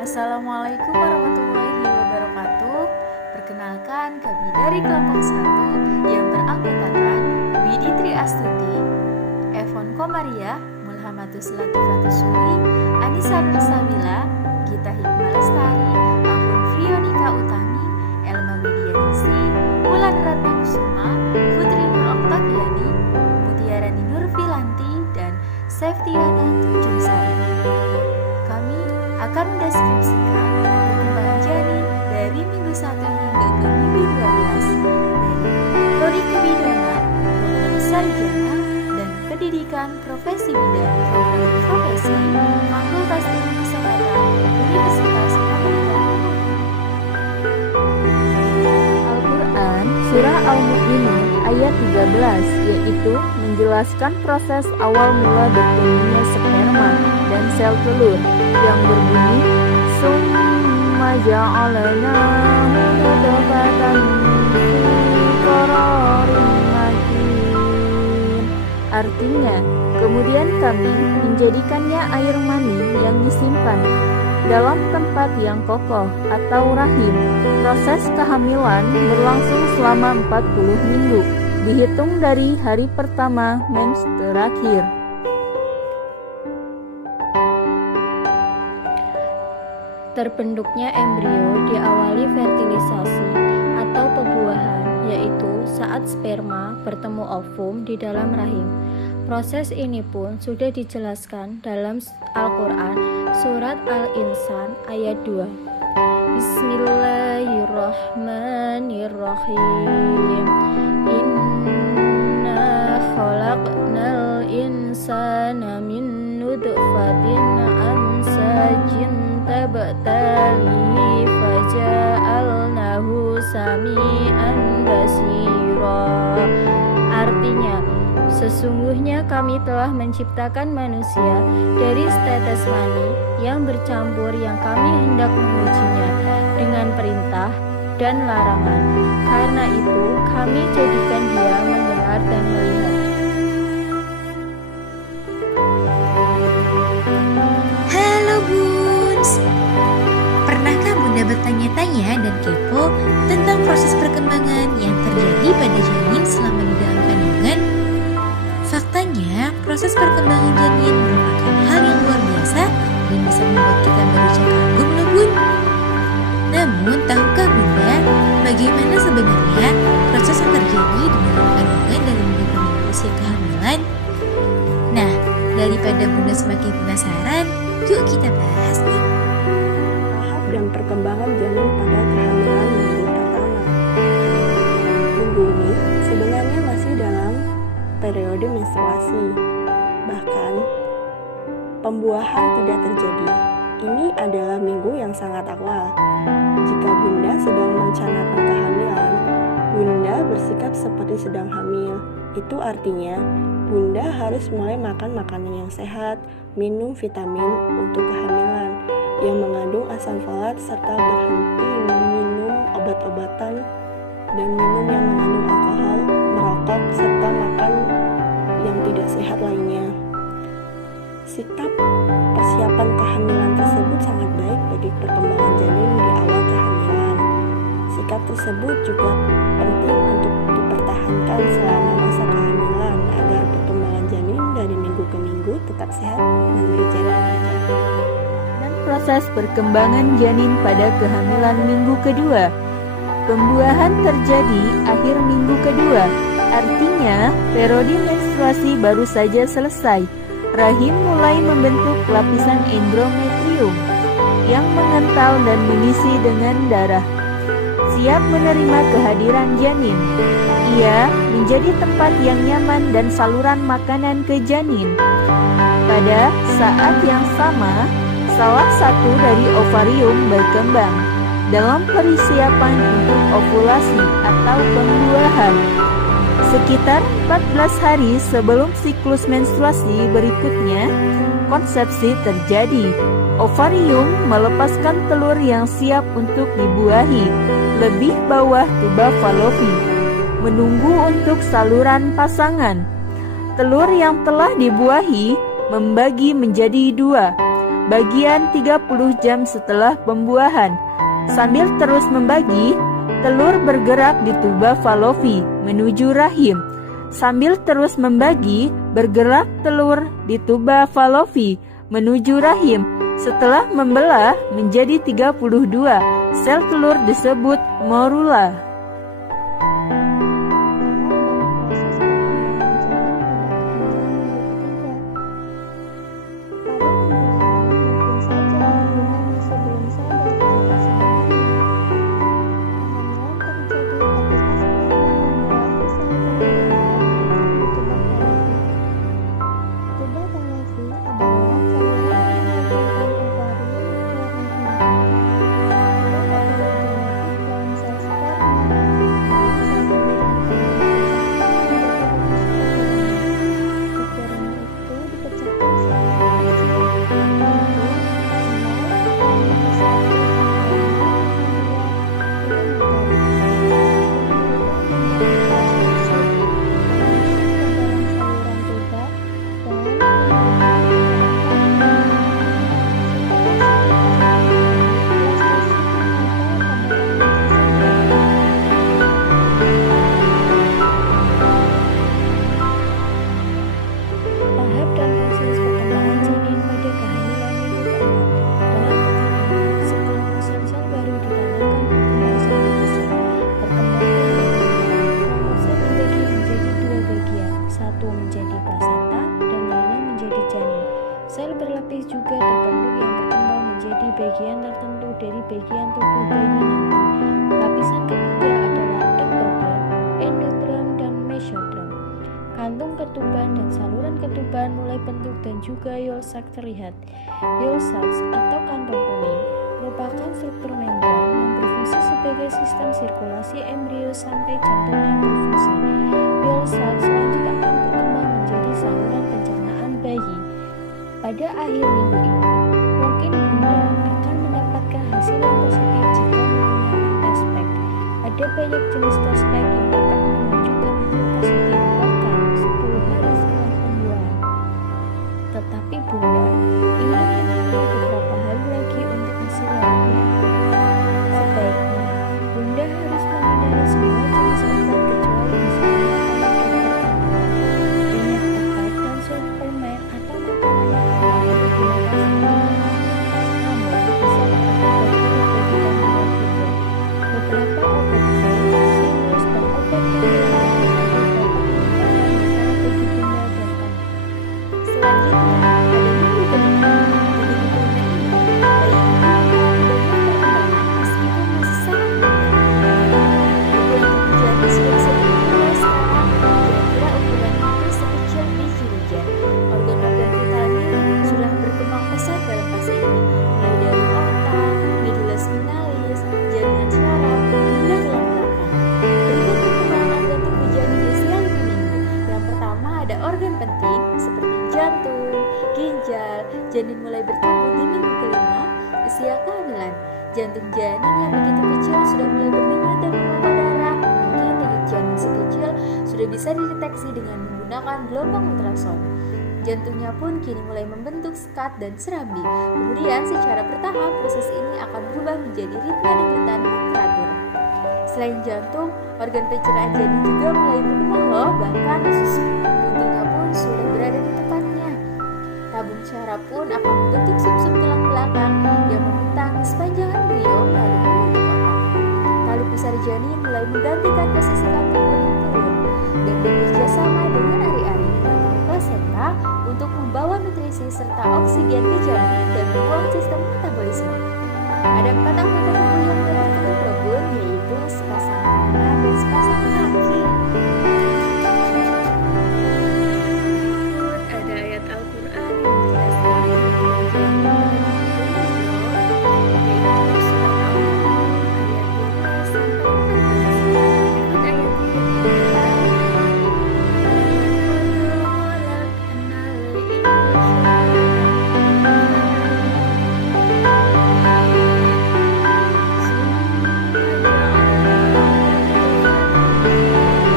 Assalamualaikum warahmatullahi wabarakatuh. Perkenalkan, kami dari kelompok 1 yang beranggotakan Widi Tri Astuti, Evon Komaria, Mulhamatus Latifatus Suri, Anissa Nursabila, Gita Hikmah Lestari, Ahun Frionika Utami, Elma Widianingsi, Wulan Ratna Kusuma, Putri Nur Oktaviani, Mutiarani Nur Filanti, dan Septiana Tunjungsari. Kami akan mendeskripsikan perkembangan janin dari minggu 1 hingga ke minggu 12 dari prodi kebidanan, program sarjana, dan pendidikan profesi bidan, program profesi, Fakultas Ilmu Kesehatan, Universitas Muhammadiyah. Al-Quran Surah Al-Mu'minun ayat 13 yaitu menjelaskan proses awal mula bertemunya sperma dan sel telur yang berbunyi summa ja'alnahu nutfatan fi qararin makin. Artinya, kemudian kami menjadikannya air mani yang disimpan dalam tempat yang kokoh atau rahim. Proses kehamilan berlangsung selama 40 minggu, dihitung dari hari pertama mens terakhir. Terbentuknya embrio diawali fertilisasi atau pembuahan, yaitu saat sperma bertemu ovum di dalam rahim. Proses ini pun sudah dijelaskan dalam Al-Quran Surat Al-Insan ayat 2. Bismillahirrahmanirrahim. Inna khalaqnal insana min nutfatin amsajin tabtali faja'alnahu sami'an basira. Artinya, sesungguhnya kami telah menciptakan manusia dari setetes mani yang bercampur yang kami hendak mengujinya dengan perintah dan larangan. Karena itu kami jadikan dia mendengar dan melihat. Halo Buns, pernahkah Bunda bertanya-tanya dan kepo tentang proses perkembangan yang terjadi pada janin selama di dalam kandungan? Faktanya, proses perkembangan janin merupakan hal yang luar biasa dan bisa membuat kita berucap kagum loh Bun. Namun, tahukah Bunda bagaimana sebenarnya proses yang terjadi di dalam kandungan dari minggu ke minggu usia kehamilan? Nah, daripada Bunda semakin penasaran, yuk kita bahas nih. Tahap dan perkembangan janin pada kehamilan minggu pertama. Minggu ini sebenarnya masih dalam periode menstruasi, bahkan pembuahan tidak terjadi. Ini adalah minggu yang sangat awal. Jika Bunda sedang merencanakan kehamilan, Bunda bersikap seperti sedang hamil. Itu artinya Bunda harus mulai makan makanan yang sehat, minum vitamin untuk kehamilan yang mengandung asam folat, serta berhenti minum obat-obatan dan minum yang mengandung alkohol, merokok, serta makan yang tidak sehat lainnya. Sikap persiapan kehamilan tersebut sangat baik bagi perkembangan janin di awal kehamilan. Sikap tersebut juga penting untuk dipertahankan selama masa kehamilan agar perkembangan janin dari minggu ke minggu tetap sehat dan berjalan lancar. Dan proses perkembangan janin pada kehamilan minggu kedua. Pembuahan terjadi akhir minggu kedua, artinya periode menstruasi baru saja selesai. Rahim mulai membentuk lapisan endometrium yang mengental dan mengisi dengan darah. Siap menerima kehadiran janin. Ia menjadi tempat yang nyaman dan saluran makanan ke janin. Pada saat yang sama, salah satu dari ovarium berkembang dalam persiapan untuk ovulasi atau pembuahan. Sekitar 14 hari sebelum siklus menstruasi berikutnya, konsepsi terjadi. Ovarium melepaskan telur yang siap untuk dibuahi, lebih bawah tuba Fallopi, menunggu untuk saluran pasangan. Telur yang telah dibuahi membagi menjadi dua, bagian 30 jam setelah pembuahan. Sambil terus membagi, telur bergerak di tuba Fallopi menuju rahim. Sambil terus membagi, bergerak telur di tuba Fallopi menuju rahim. Setelah membelah menjadi 32, sel telur disebut morula. bagian tertentu dari bagian tubuh bayi nanti. Lapisan ketiga adalah ektodern, endodern, dan mesodern. Kantung ketuban dan saluran ketuban mulai bentuk dan juga Yolk terlihat. Yolk atau kantung kuning merupakan struktur membran yang berfungsi sebagai sistem sirkulasi embrio sampai jantungnya berfungsi. Yolk selanjutnya akan berkembang menjadi saluran pencernaan bayi. Pada akhir minggu ini, mungkin Bunda akan mendapatkan hasil yang positif jika menggunakan tespek. Ada banyak jenis tespek yang dapat menunjukkan hasil positif bahkan 10 hari setelah pembuahan. Tetapi Bunda ingin menunggu beberapa hari lagi untuk hasil labnya. Sebaiknya Bunda harus menghindari semua jenis obat kecuali misalnya banyak obat dan suplemen atau makanan yang digunakan sendiri. Namun bisa berakibat buruk bagi kandungan Bunda. Beberapa obat sinus dan obat penghilang dapat menyebabkan masalah bagi Bunda dan kandungan. Selanjutnya, pada minggu kelima, di minggu kelima ini, bayi ibu mengalami banyak perkembangan meskipun masih sangat muda. Ukuran tubuh jari sudah bisa diukur sekarang, kira-kira ukurannya itu sekecil biji hujan. Organ-organ vitalnya sudah berkembang pesat dalam fase ini, mulai dari otak, medula spinalis, jaringan syaraf, hingga tulang belakang. Berikut perkembangan organ tubuh janin di usia 5 minggu. Yang pertama ada organ penting seperti jantung, ginjal. Janin mulai bertumbuh di minggu kelima, usia kehamilan. Jantung janin yang begitu kecil sudah mulai berminat dan memompa darah. Mungkin denyut janin sekecil sudah bisa dideteksi dengan menggunakan gelombang ultrasound. Jantungnya pun kini mulai membentuk sekat dan serambi. Kemudian secara bertahap proses ini akan berubah menjadi ritme denyutan yang teratur. Selain jantung, organ pencernaan janin juga mulai berkembang loh, bahkan usus buntutnya pun sudah berada di tempatnya. Tabung syaraf pun akan membentuk sumsum tulang belakang yang membentang di sepanjang embrio lalu membentuk otak. Tali pusar janin mulai menggantikan posisi kantung kuning telur dan bekerja sama dengan ari-ari atau plasenta untuk membawa nutrisi serta oksigen ke janin dan membuang sistem metabolisme. Ada 4 anggota tubuh yang mulai berkembang rebun, yaitu sepasang tangan dan sepasang kaki. Berikut ada ayat Al-Quran yang menjelaskan tentang janin yaitu surat Al-Mulk ayat 12 sampai 14. Berikut ayatnya yang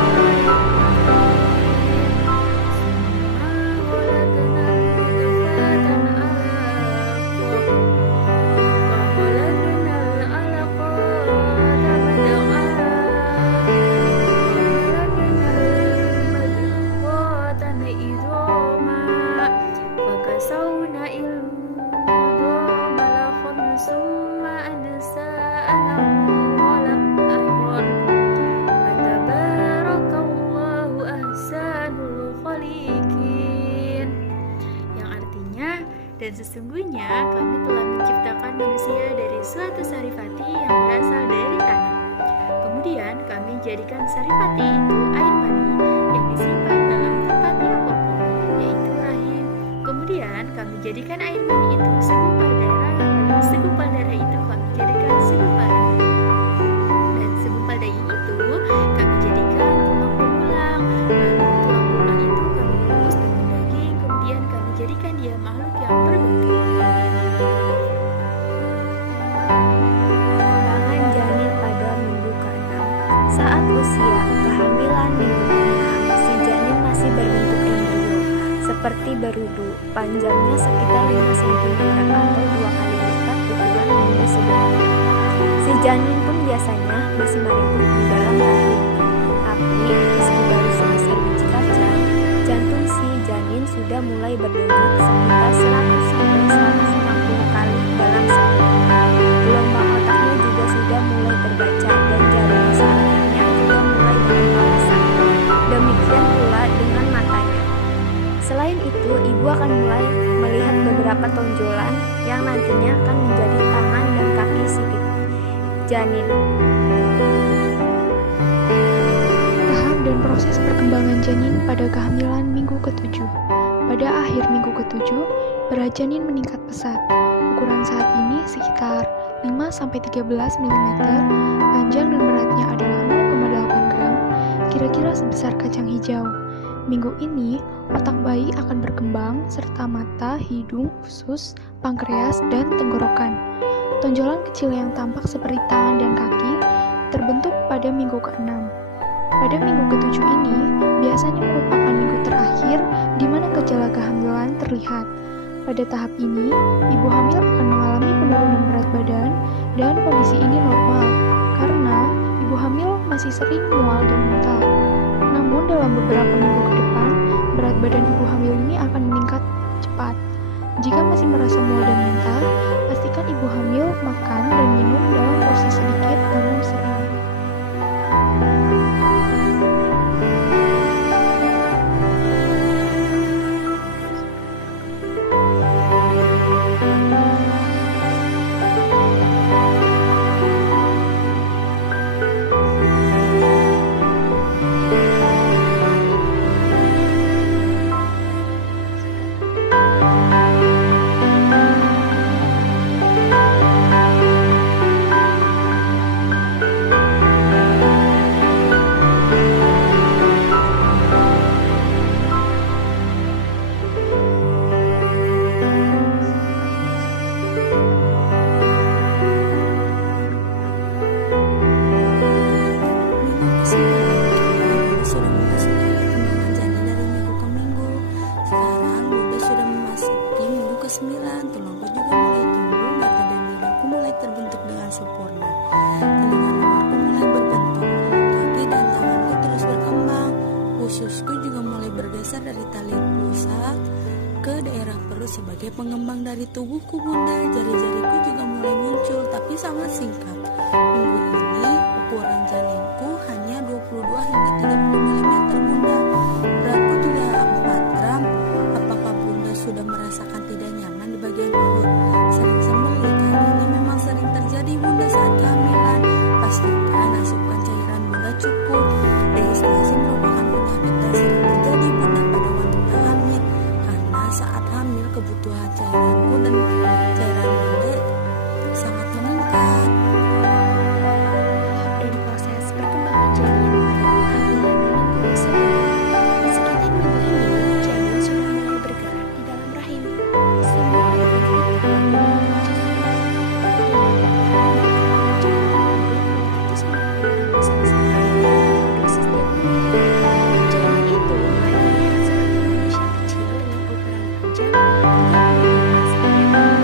Dan sesungguhnya kami telah menciptakan manusia dari suatu saripati yang berasal dari tanah. Kemudian kami jadikan saripati itu air mani yang disimpan dalam tempat yang kokoh, yaitu rahim. Kemudian kami jadikan air mani itu segumpal darah, lalu segumpal darah itu kami jadikan segumpal daging. Dan segumpal daging itu kami jadikan tulang belulang, lalu tulang belulang itu kami rebus dengan daging, kemudian kami jadikan dia makhluk yang berbentuk. Perkembangan janin pada minggu ke-6. Saat usia kehamilan minggu ke-6, si janin masih berbentuk embrio, seperti berudu, panjangnya sekitar 5 cm atau 2 kali lipat ukuran minggu sebelumnya. Si janin pun biasanya masih meringkuk di dalam rahim. Tapi, meski baru sebesar biji kacang, jantung si janin sudah mulai berdenyut sekitar 100 sampai 150 kali dalam sehari. Gelombang otaknya juga sudah mulai terbaca dan jarum sarafnya juga mulai berkembang besar. Demikian pula dengan matanya. Selain itu, ibu akan mulai melihat beberapa tonjolan yang nantinya akan menjadi tangan dan kaki si janin. Tahap dan proses perkembangan janin pada kehamilan minggu ke-7. Pada akhir minggu ke-7, berat janin meningkat pesat. Ukuran saat ini sekitar 5-13 mm, panjang dan beratnya adalah 0,8 gram, kira-kira sebesar kacang hijau. Minggu ini, otak bayi akan berkembang serta mata, hidung, usus, pankreas, dan tenggorokan. Tonjolan kecil yang tampak seperti tangan dan kaki terbentuk pada minggu ke-6. Pada minggu ke-7 ini, biasanya merupakan minggu terakhir di mana gejala kehamilan terlihat. Pada tahap ini, ibu hamil akan mengalami penurunan berat badan dan kondisi ini normal karena ibu hamil masih sering mual dan muntah. Namun dalam beberapa minggu ke depan, berat badan ibu hamil ini akan meningkat cepat. Jika masih merasa mual dan muntah, pastikan ibu hamil makan dan minum dalam porsi sedikit namun sering. Ususku juga mulai bergeser dari tali pusat ke daerah perut sebagai pengembang dari tubuhku bunda. Jari-jariku juga mulai muncul tapi sangat singkat. Minggu ini ukuran janinku hanya 22 hingga 30 mm bunda. Beratku juga 4 gram. Apakah bunda sudah merasakan tidak nyaman di bagian perut? Sering sembelit. Hal ini memang sering terjadi bunda saat kehamilan. Pastikan asupan cairan bunda cukup. Dehidrasi merupakan penyakit yang sering terjadi bunda pada wanita hamil karena saat hamil kebutuhan cairanku dan cairan bunda sangat meningkat. Dan proses perkembangan janin pada kehamilan minggu sebelumnya. Sekitar minggu ini, janin sudah mulai bergerak di dalam rahim. Semua organ vital mulai berjalan dosis tiap menit. Janin itu mulai terlihat seperti manusia kecil dengan ukuran panjang 35 sampai 40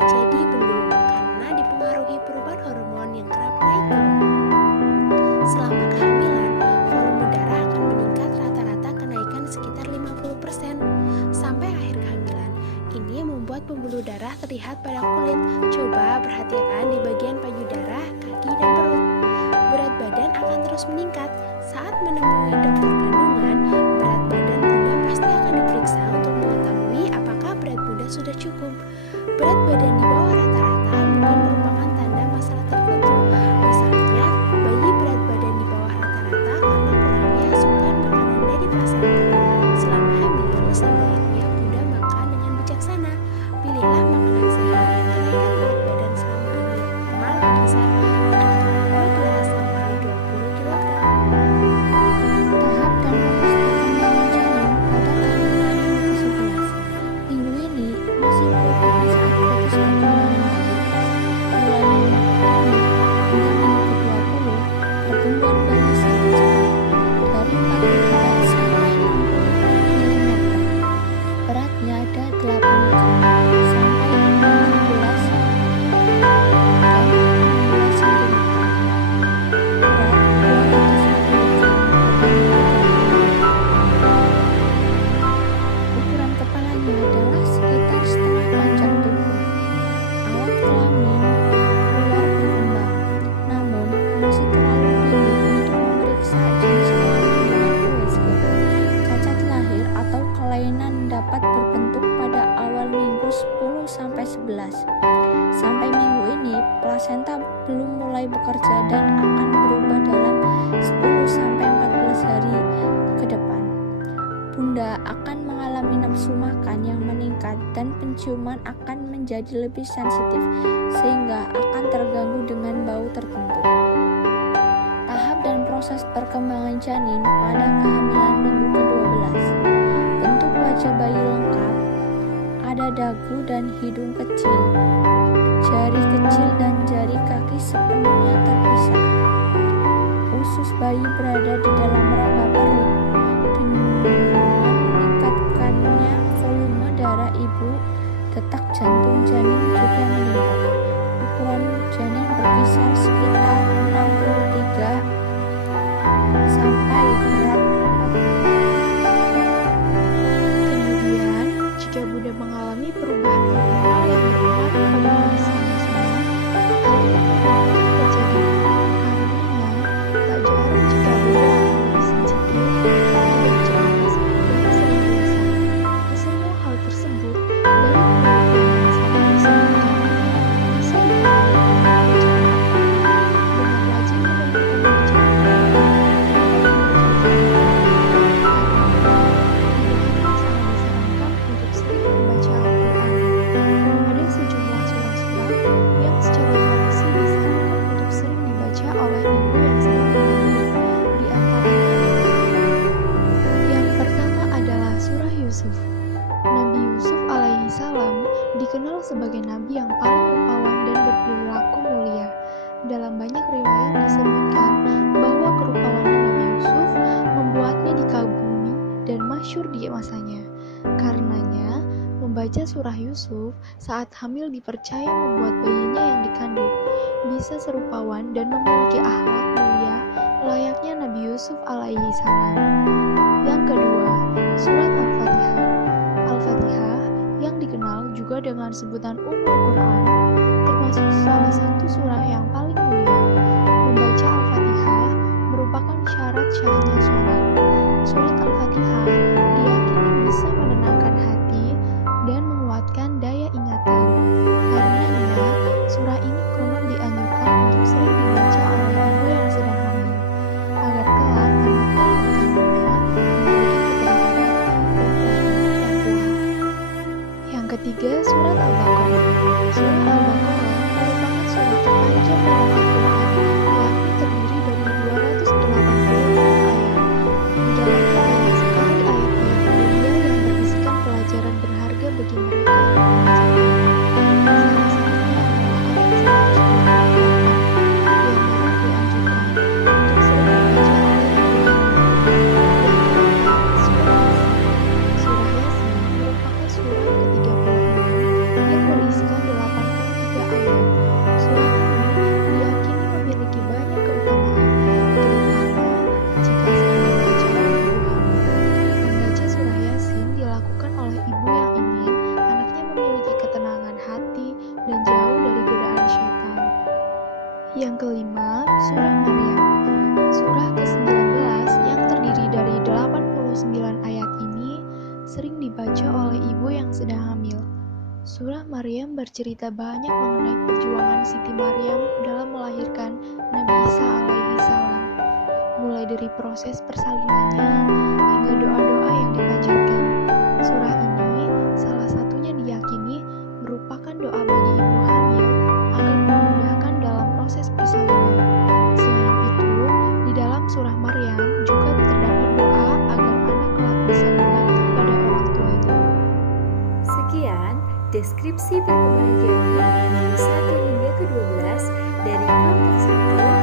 jadi belum, karena dipengaruhi perubahan hormon yang kerap naik turun. Selama kehamilan, volume darah akan meningkat rata-rata kenaikan sekitar 50% sampai akhir kehamilan. Ini membuat pembuluh darah terlihat pada kulit. Coba perhatikan di bagian payudara, kaki, dan perut. Berat badan akan terus meningkat. Saat menemui dokter kandungan, berat badan Bunda pasti akan diperiksa untuk mengetahui apakah berat Bunda sudah cukup. Berat badan di bawah rata-rata bukan merupakan tanda masalah tertentu. Misalnya, bayi berat badan di bawah rata-rata karena kurangnya asupan makanan dari plasenta. Selama hamil, sebaiknya Bunda makan dengan bijaksana. Pilihlah makanan sehat yang kenaikan berat badan selama hamil normal berkisar antara 12 sampai 20 kg. Tahap dan proses perkembangan janin pada kehamilan minggu ke-11. Minggu ini masih merupakan saat kritis perkembangan bayi. Mulai minggu pertama hingga minggu ke-20, pertumbuhan bayi sangat cepat, dari 44 sampai 60 mm. Beratnya ada 8 gram sampai 16 dan 16 cm. Berat 250 gram pada minggu ke-20. Ukuran kepalanya adalah sekitar setengah panjang tubuh. Alat kelamin keluar berkembang, namun masih terlalu dini untuk memeriksa jenis kelamin dengan USG. Cacat lahir atau kelainan dapat berbentuk pada awal minggu 10 sampai 11. Sampai minggu ini, plasenta belum mulai bekerja dan akan berubah dalam 10 sampai 14 hari ke depan. Bunda akan mengalami nafsu makan yang meningkat dan penciuman akan menjadi lebih sensitif sehingga akan terganggu dengan bau tertentu. Tahap dan proses perkembangan janin pada kehamilan minggu ke-12. Bentuk wajah bayi lengkap, ada dagu dan hidung kecil, jari kecil dan jari kaki sepenuhnya terpisah. Usus bayi berada di dalam rongga perut. Dengan meningkatkannya volume darah ibu, detak jantung janin juga meningkat. Ukuran janin berkisar sekitar 63 sampai berat 40. Kemudian, jika Bunda mengalami perubahan hormonal yang berpengaruh pada masa nasional, hal ini mungkin terjadi. Karenanya, tak jarang jika Bunda akan lebih sensitif, mudah cemas, dan sering gelisah. Kesemua hal tersebut dari penyebab yang sangat disebutkan bisa ditangani dengan cara dengan rajin mendengarkan dikenal sebagai nabi yang paling rupawan dan berperilaku mulia. Dalam banyak riwayat disebutkan bahwa kerupawanan Nabi Yusuf membuatnya dikagumi dan masyhur di masanya. Karenanya, membaca surah Yusuf saat hamil dipercaya membuat bayinya yang dikandung bisa serupawan dan memiliki akhlak mulia layaknya Nabi Yusuf alaihi salam. Yang kedua, surat Al-Fatihah. Al-Fatihah yang dikenal juga dengan sebutan Ummul Quran, termasuk salah satu surah yang paling mulia. Membaca Al-Fatihah merupakan syarat syahnya sholat. Surat Al-Fatihah diyakini bisa menenangkan hati dan menguatkan daya ingatan. Karenanya, surah ini konon dianjurkan untuk sering dibaca oleh ibu yang sedang hamil, agar kelak anaknya yang dikandungnya memiliki ketenangan hati dan iman yang kuat. Yang ketiga, surat Al-Baqarah. Surat Al-Baqarah merupakan surat terpanjang dalam Al-Quran, yakni terdiri dari 280 ayat. Di dalamnya banyak sekali ayat kelima, Surah Maryam. Surah ke-19 yang terdiri dari 89 ayat ini sering dibaca oleh ibu yang sedang hamil. Surah Maryam bercerita banyak mengenai perjuangan Siti Maryam dalam melahirkan Nabi Isa alaihi salam, mulai dari proses persalinannya hingga doa-doa yang dipanjatkan. Surah ini salah satunya diyakini merupakan doa bagi ibu hamil agar dimudahkan dalam proses persalinan. Selain itu, di dalam surah Maryam juga terdapat doa agar anak kelak bisa berbakti kepada orang tuanya. Sekian deskripsi perkembangan janin dari 1 hingga ke 12 dari kelompok 1